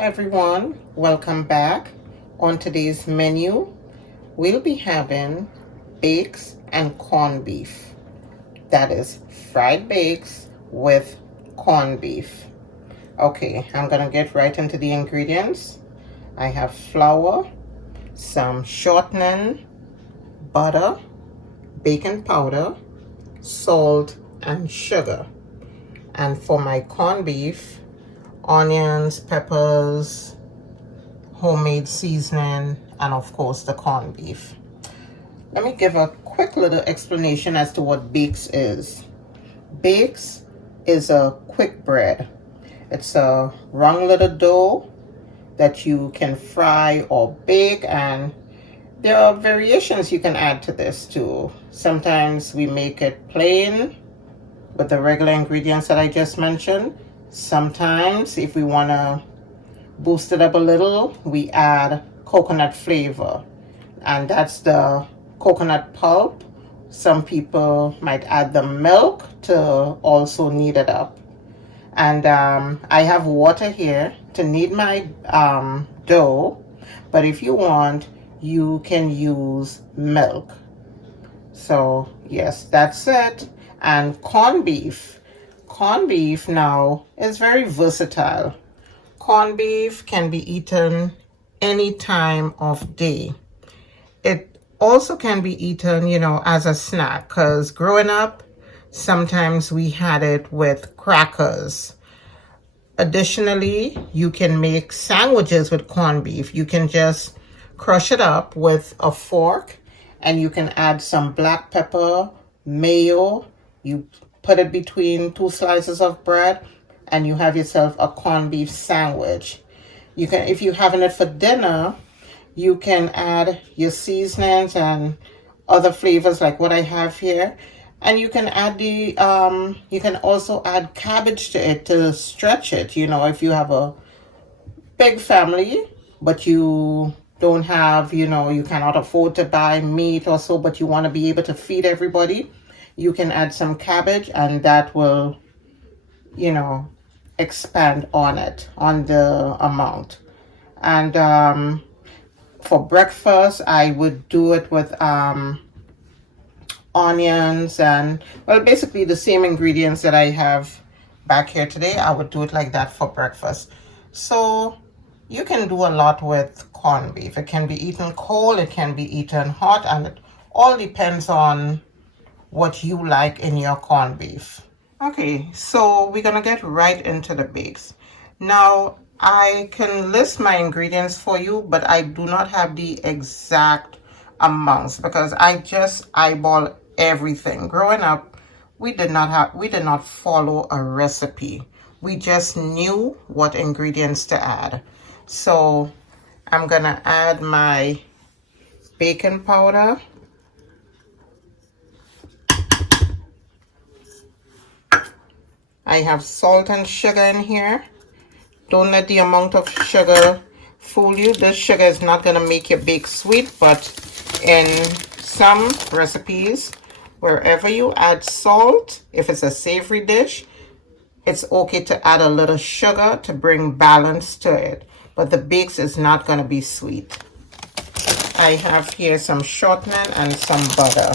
everyone, welcome back. On today's menu, we'll be having bakes and corned beef. That is fried bakes with corned beef. Okay, I'm gonna get right into the ingredients. I have flour, some shortening, butter, baking powder, salt, and sugar. And for my corned beef, onions, peppers, homemade seasoning, and of course the corned beef. Let me give a quick little explanation as to what bakes is. Bakes is a quick bread. It's a round little dough that you can fry or bake, and there are variations you can add to this too. Sometimes we make it plain with the regular ingredients that I just mentioned. Sometimes if we want to boost it up a little, we add coconut flavor, and that's the coconut pulp. Some people might add the milk to also knead it up. And I have water here to knead my dough, but if you want, you can use milk. So yes, that's it. And corned beef. Corned beef now is very versatile. Corned beef can be eaten any time of day. It also can be eaten, as a snack, because growing up, sometimes we had it with crackers. Additionally, you can make sandwiches with corned beef. You can just crush it up with a fork, and you can add some black pepper, mayo. You put it between two slices of bread, and you have yourself a corned beef sandwich. You can, if you're having it for dinner, you can add your seasonings and other flavors like what I have here. And you can add you can also add cabbage to it to stretch it. If you have a big family, but you don't have, you cannot afford to buy meat or so, but you want to be able to feed everybody, you can add some cabbage, and that will, expand on it, on the amount. And for breakfast, I would do it with onions and, well, basically the same ingredients that I have back here today. I would do it like that for breakfast. So you can do a lot with corned beef. It can be eaten cold, it can be eaten hot, and it all depends on what you like in your corned beef. Okay, so we're gonna get right into the bakes. Now, I can list my ingredients for you, but I do not have the exact amounts because I just eyeball everything. Growing up, we did not follow a recipe. We just knew what ingredients to add. So I'm gonna add my baking powder. I have salt and sugar in here. Don't let the amount of sugar fool you. This sugar is not going to make your bake sweet, but in some recipes, wherever you add salt, if it's a savory dish, it's okay to add a little sugar to bring balance to it. But the bakes is not going to be sweet. I have here some shortening and some butter.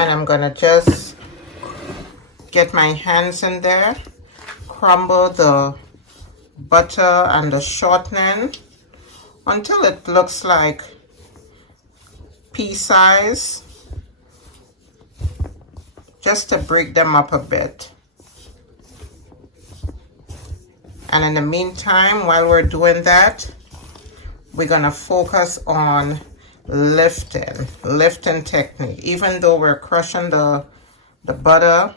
And I'm gonna just get my hands in there, crumble the butter and the shortening until it looks like pea size, just to break them up a bit. And in the meantime, while we're doing that, we're gonna focus on lifting technique. Even though we're crushing the butter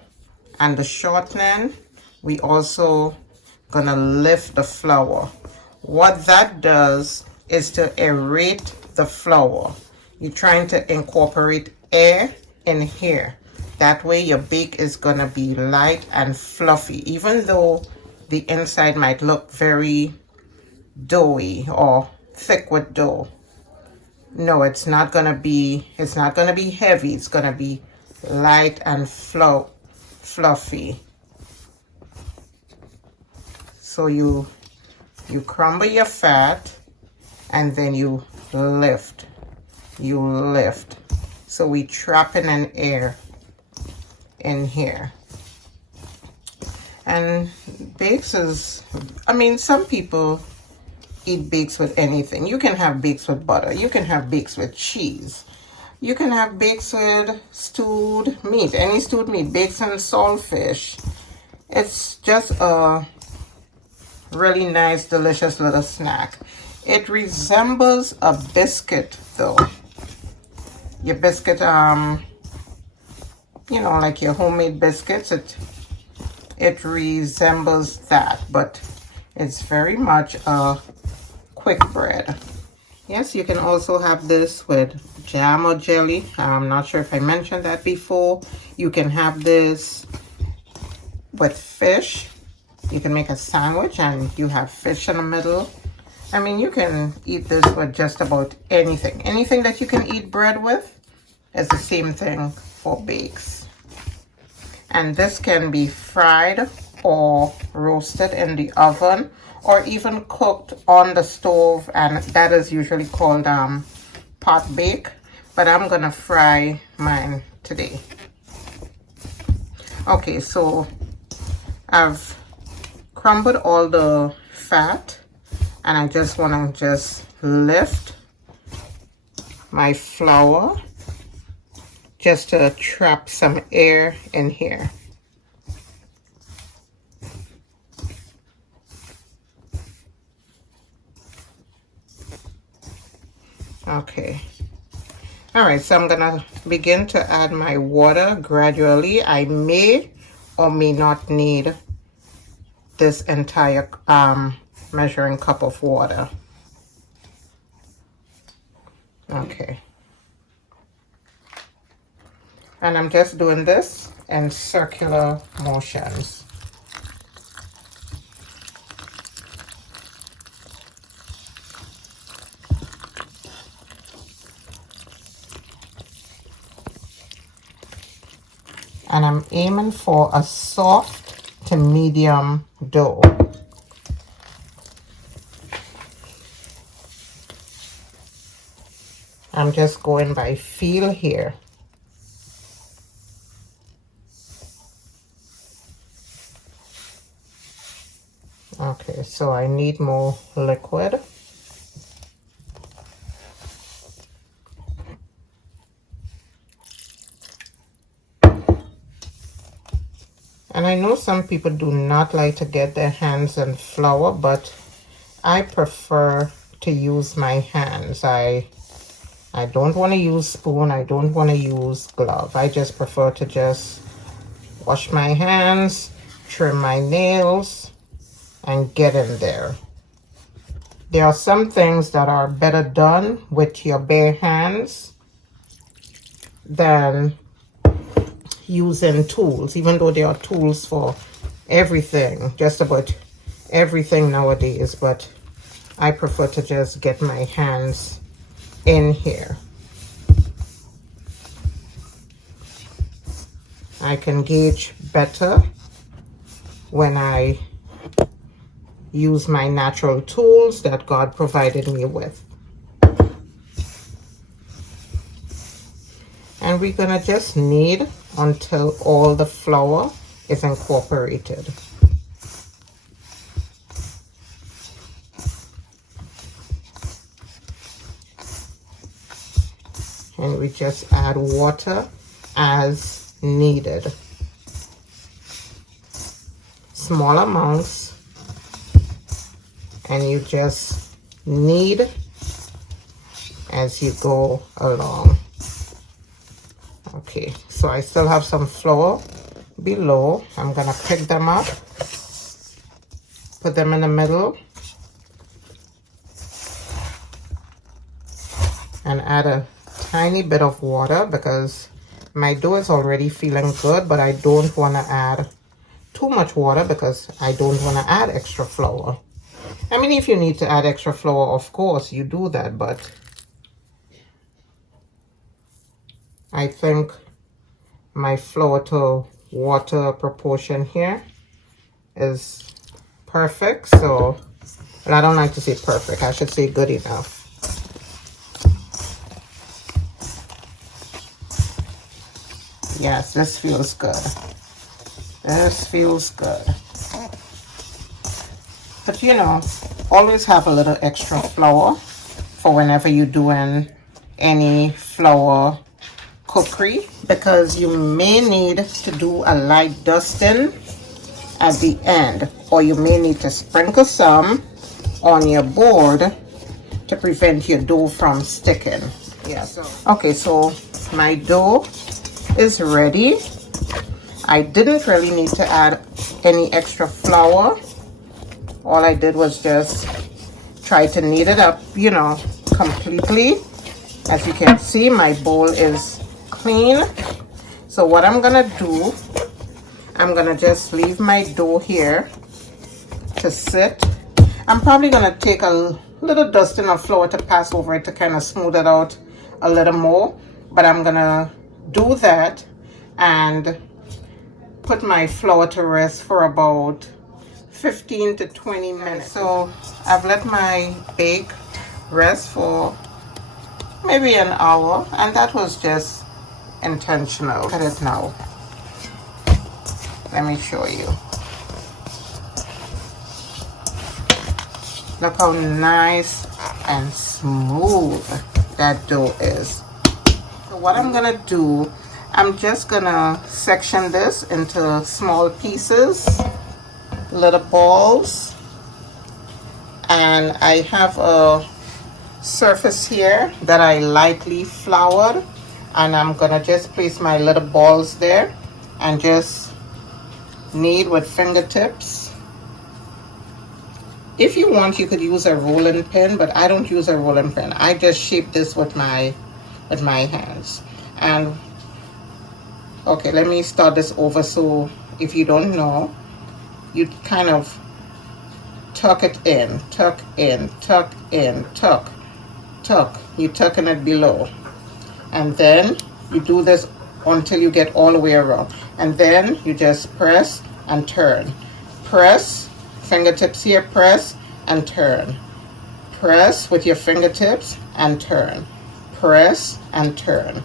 and the shortening, we also gonna lift the flour. What that does is to aerate the flour. You're trying to incorporate air in here. That way your bake is gonna be light and fluffy, even though the inside might look very doughy or thick with dough. No, it's not gonna be heavy. It's gonna be light and fluffy. So you crumble your fat and then you lift. So we trapping an air in here. And bakes is, I mean, some people eat bakes with anything. You can have bakes with butter. You can have bakes with cheese. You can have bakes with stewed meat, any stewed meat, bakes and saltfish. It's just a really nice, delicious little snack. It resembles a biscuit though. Your biscuit, you know, like your homemade biscuits, it resembles that, but it's very much a quick bread. Yes, you can also have this with jam or jelly. I'm not sure if I mentioned that before. You can have this with fish. You can make a sandwich and you have fish in the middle. I mean, you can eat this with just about anything. Anything that you can eat bread with is the same thing for bakes. And this can be fried or roasted in the oven, or even cooked on the stove, and that is usually called pot bake, but I'm gonna fry mine today. Okay, so I've crumbled all the fat and I just want to lift my flour just to trap some air in here. Okay. All right, so I'm gonna begin to add my water gradually. I may or may not need this entire measuring cup of water. Okay. And I'm just doing this in circular motions. And I'm aiming for a soft to medium dough. I'm just going by feel here. Okay, so I need more liquid. And I know some people do not like to get their hands in flour, but I prefer to use my hands. I don't want to use spoon. I don't want to use glove. I just prefer to just wash my hands, trim my nails, and get in there. There are some things that are better done with your bare hands than using tools, even though there are tools for everything, just about everything nowadays, but I prefer to just get my hands in here. I can gauge better when I use my natural tools that God provided me with. And we're gonna just knead until all the flour is incorporated. And we just add water as needed. Small amounts, and you just knead as you go along. Okay, so I still have some flour below. I'm gonna pick them up, put them in the middle, and add a tiny bit of water because my dough is already feeling good, but I don't want to add too much water because I don't want to add extra flour. I mean, if you need to add extra flour, of course you do that, but I think my flour to water proportion here is perfect. So, and I don't like to say perfect, I should say good enough. Yes, this feels good. This feels good. But you know, always have a little extra flour for whenever you're doing any flour cookery, because you may need to do a light dusting at the end, or you may need to sprinkle some on your board to prevent your dough from sticking. Yeah, so okay, so my dough is ready. I didn't really need to add any extra flour. All I did was just try to knead it up, you know, completely. As you can see, my bowl is clean. So what I'm gonna do, I'm gonna just leave my dough here to sit. I'm probably gonna take a little dusting of flour to pass over it to kind of smooth it out a little more, but I'm gonna do that and put my flour to rest for about 15 to 20 minutes. So I've let my bake rest for maybe an hour, and that was just intentional. Look at it now. Let me show you. Look how nice and smooth that dough is. So what I'm gonna do, I'm just gonna section this into small pieces, little balls, and I have a surface here that I lightly floured, and I'm gonna just place my little balls there and just knead with fingertips. If you want, you could use a rolling pin, but I don't use a rolling pin. I just shape this with my hands. And okay, let me start this over. So if you don't know, you kind of tuck it in, tuck in, tuck in, tuck. You're tucking it below, and then you do this until you get all the way around, and then you just press and turn, press, fingertips here, press and turn, press with your fingertips and turn, press and turn.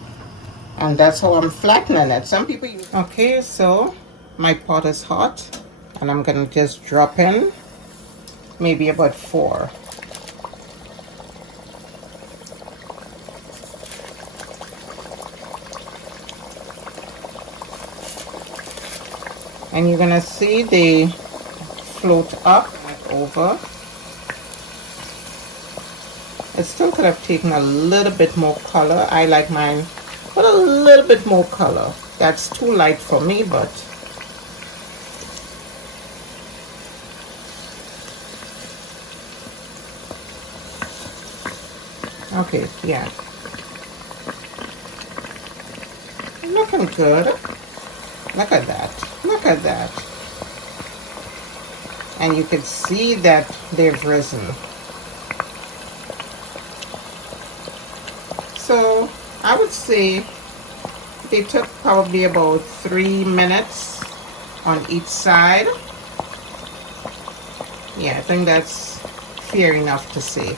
And that's how I'm flattening it. Some people use... Okay, so my pot is hot, and I'm gonna just drop in maybe about 4. And you're gonna see they float up and over. It still could have taken a little bit more color. I like mine with a little bit more color. That's too light for me, but okay, yeah. Looking good. Look at that. Look at that. And you can see that they've risen. So I would say they took probably about 3 minutes on each side. Yeah, I think that's fair enough to say.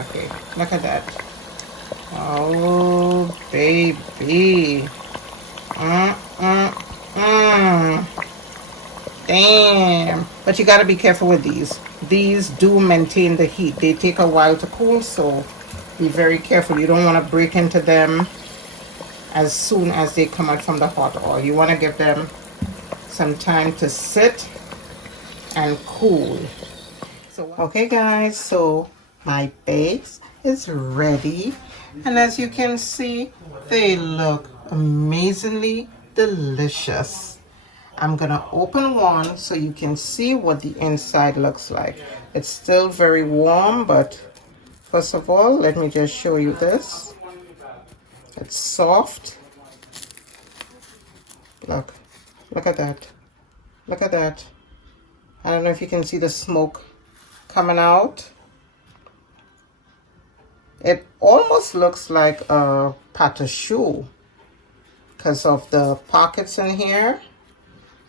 Okay, look at that. Oh, baby. Damn. But you gotta be careful with these. These do maintain the heat. They take a while to cool, so be very careful. You don't want to break into them as soon as they come out from the hot oil. You want to give them some time to sit and cool. So okay guys, so my bakes is ready, and as you can see, they look amazingly delicious. I'm gonna open one so you can see what the inside looks like. It's still very warm, but first of all, let me just show you this. It's soft. Look at that. Look at that. I don't know if you can see the smoke coming out. It almost looks like a pâte choux. because of the pockets in here.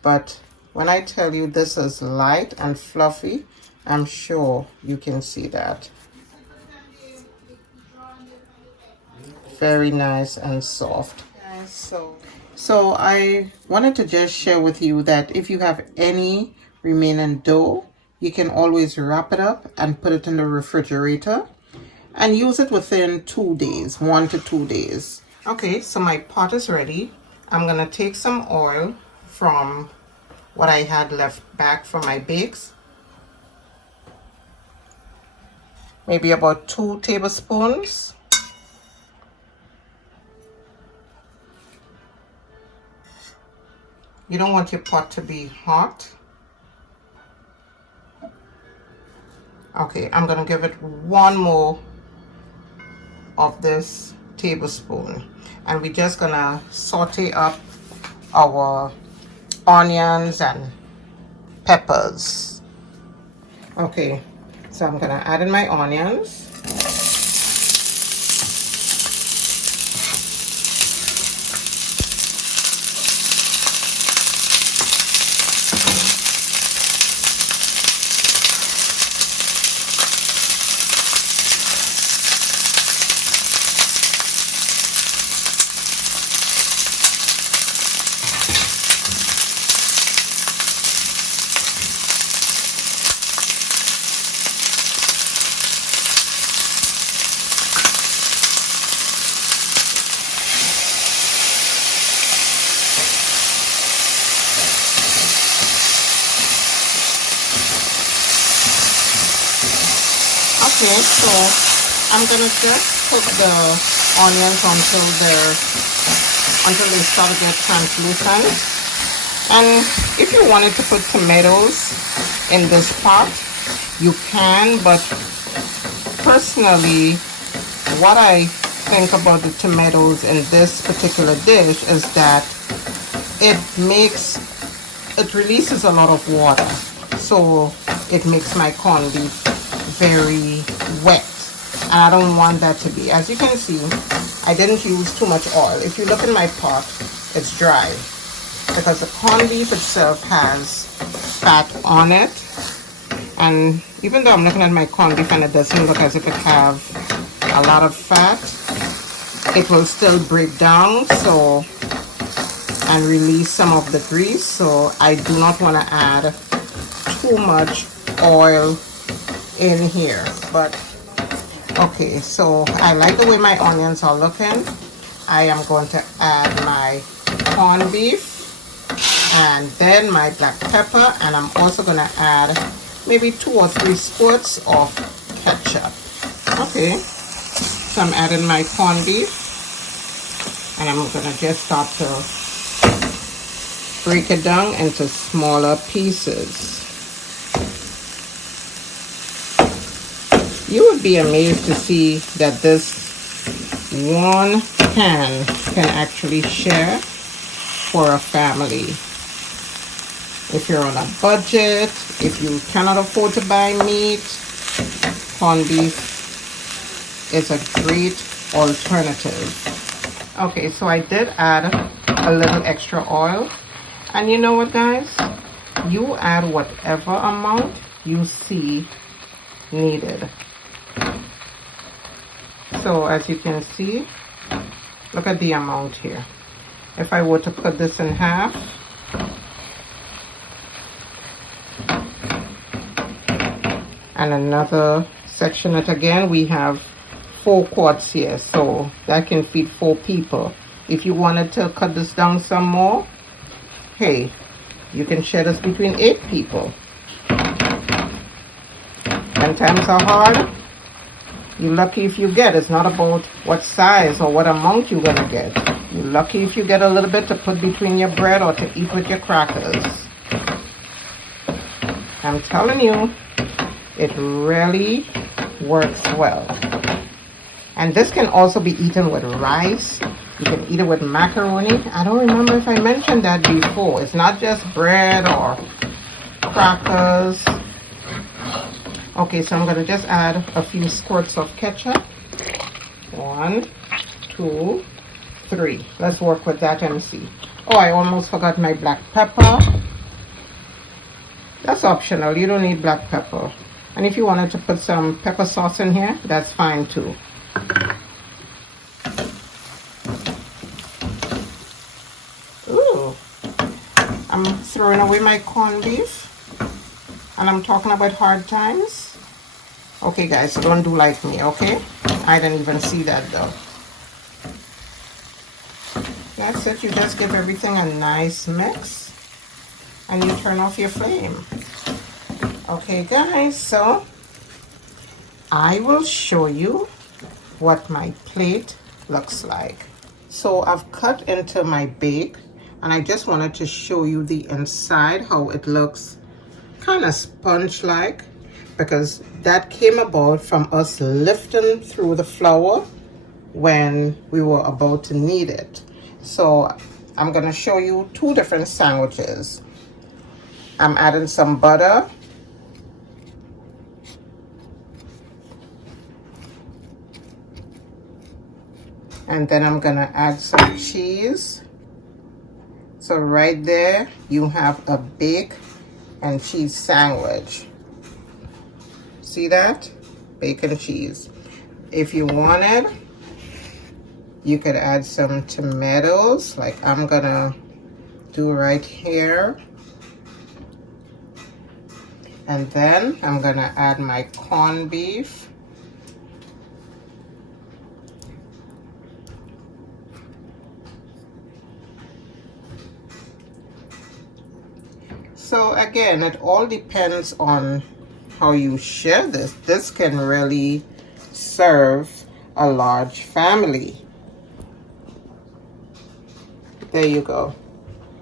But when I tell you this is light and fluffy, I'm sure you can see that. Very nice and soft. So I wanted to just share with you that if you have any remaining dough, you can always wrap it up and put it in the refrigerator and use it within 2 days, 1 to 2 days. Okay, so my pot is ready. I'm gonna take some oil from what I had left back from my bakes. Maybe about 2 tablespoons. You don't want your pot to be hot. Okay, I'm gonna give it 1 more of this tablespoon, and we're just gonna saute up our onions and peppers. Okay, so I'm gonna add in my onions. Okay, so I'm gonna just cook the onions until they start to get translucent. And if you wanted to put tomatoes in this pot, you can, but personally, what I think about the tomatoes in this particular dish is that it releases a lot of water, so it makes my corned beef very wet, and I don't want that to be. As you can see, I didn't use too much oil. If you look in my pot, it's dry because the corned beef itself has fat on it, and even though I'm looking at my corned beef and it doesn't look as if it have a lot of fat, it will still break down and release some of the grease, so I do not want to add too much oil in here. But okay, so I like the way my onions are looking. I am going to add my corned beef and then my black pepper, and I'm also going to add maybe 2 or 3 squirts of ketchup. Okay, so I'm adding my corned beef, and I'm going to just start to break it down into smaller pieces. You would be amazed to see that this one pan can actually share for a family. If you're on a budget, if you cannot afford to buy meat, corned beef is a great alternative. Okay, so I did add a little extra oil. And you know what, guys? You add whatever amount you see needed. So as you can see, look at the amount here. If I were to cut this in half, and another section it again, we have 4 quarts here, so that can feed 4 people. If you wanted to cut this down some more, hey, you can share this between 8 people. 10 times are hard. You're lucky if you get. It's not about what size or what amount you're gonna get. You're lucky if you get a little bit to put between your bread or to eat with your crackers. I'm telling you, it really works well. And this can also be eaten with rice. You can eat it with macaroni. I don't remember if I mentioned that before. It's not just bread or crackers. Okay, so I'm going to just add a few squirts of ketchup. 1, 2, 3. Let's work with that and see. Oh, I almost forgot my black pepper. That's optional. You don't need black pepper. And if you wanted to put some pepper sauce in here, that's fine too. Ooh. I'm throwing away my corned beef. And I'm talking about hard times. Okay, guys, so don't do like me, okay? I didn't even see that though. That's it. You just give everything a nice mix. And you turn off your flame. Okay, guys, so I will show you what my plate looks like. So I've cut into my bake, and I just wanted to show you the inside, how it looks kind of sponge-like, because that came about from us lifting through the flour when we were about to knead it. So I'm gonna show you 2 different sandwiches. I'm adding some butter. And then I'm gonna add some cheese. So right there, you have a bake and cheese sandwich. See that? Bacon cheese. If you wanted, you could add some tomatoes, like I'm gonna do right here. And then I'm gonna add my corned beef. So again, it all depends on how you share this. This can really serve a large family. There you go.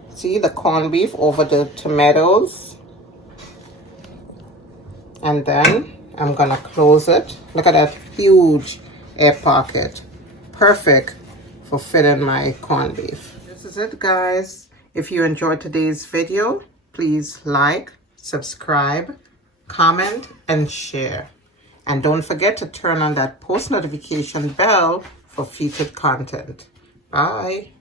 See the corned beef over the tomatoes. And then I'm gonna close it. Look at that huge air pocket. Perfect for fitting my corned beef. This is it, guys. If you enjoyed today's video, please like, subscribe, comment, and share. And don't forget to turn on that post notification bell for featured content. Bye.